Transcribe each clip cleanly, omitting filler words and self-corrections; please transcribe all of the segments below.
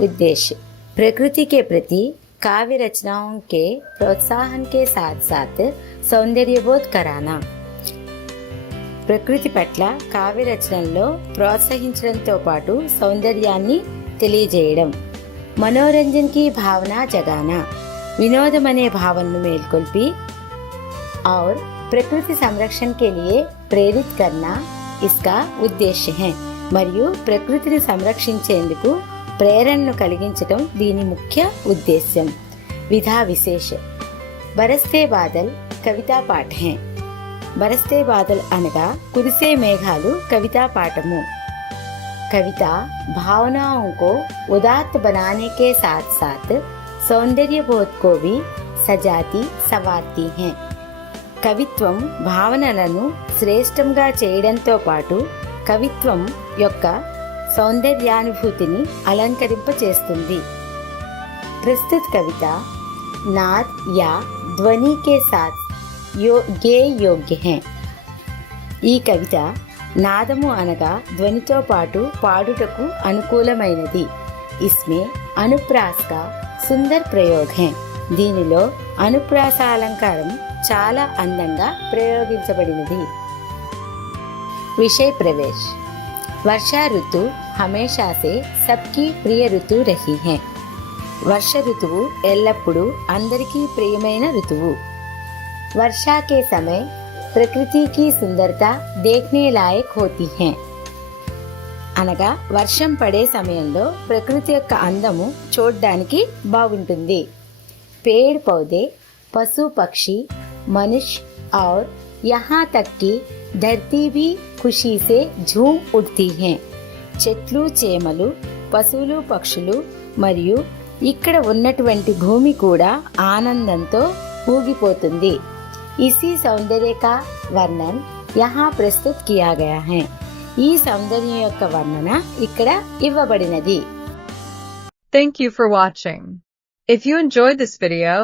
उद्देश्य प्रकृति के प्रति काव्य रचनाओं के प्रोत्साहन के साथ साथ सौंदर्यबोध कराना। ప్రకృతి పట్ల కావ్య రచనల్లో ప్రోత్సహించడంతో పాటు సౌందర్యాన్ని తెలియజేయడం। मनोरंजन की भावना जगाना, विनोदम अने भावना मेलकोल्पी और प्रकृति संरक्षण के लिए प्रेरित करना इसका उद्देश्य है। మరియు ప్రకృతిని సంరక్షించేందుకు ప్రేరణను కలిగించడం దీని ముఖ్య ఉద్దేశ్యం। విధా విశేష బరస్తే బాదల్ కవితా పాఠ है। బరస్తే బాదల్ అనగా కురిసే మేఘాలు కవితా పాఠము। कविता भावनाओं को उदात्त बनाने के साथ साथ सौंदर्य बोध को भी सजाती संवारती हैं। కవిత్వం భావనలను శ్రేష్టంగా చేయడంతో పాటు కవిత్వం యొక్క సౌందర్యానుభూతిని అలంకరింపచేస్తుంది। प्रस्तुत कविता नाद या ध्वनि के साथ गेय योग्य है। ఈ కవిత నాదము అనగా ధ్వనితో పాటు పాడుటకు అనుకూలమైనది। इसमें अनुप्रास का सुंदर प्रयोग है। దీనిలో అనుప్రాస అలంకారం చాలా అందంగా ప్రయోగించబడినది। विषय प्रवेश वर्षा ऋतु हमेशा से सबकी प्रिय ऋतु रही है। వర్ష ఋతువు ఎల్లప్పుడూ అందరికీ ప్రియమైన ఋతువు। वर्षा के समय ప్రకృతి की सुंदरता देखने लायक होती है। అనగా వర్షం పడే సమయంలో ప్రకృతి యొక్క అందము చూడడానికి బాగుంటుంది। पेड़ पौधे पशु पक्षी मनुष्य और यहाँ तक कि धरती भी खुशी से झूम उठती हैं। చెట్లు చేమలు పశువులు పక్షులు మరియు ఇక్కడ ఉన్నటువంటి భూమి కూడా ఆనందంతో ఊగిపోతుంది। इसी सौंदर्य का वर्णन यहाँ प्रस्तुत किया गया है। ఈ సౌందర్యం యొక్క వర్ణన ఇక్కడ ఇవ్వబడినది। Thank you for watching. If you enjoyed this video,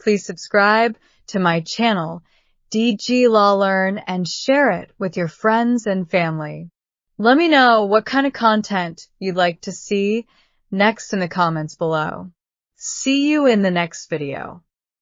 please subscribe to my channel DG Law Learn and share it with your friends and family. Let me know what kind of content you'd like to see next in the comments below. See you in the next video.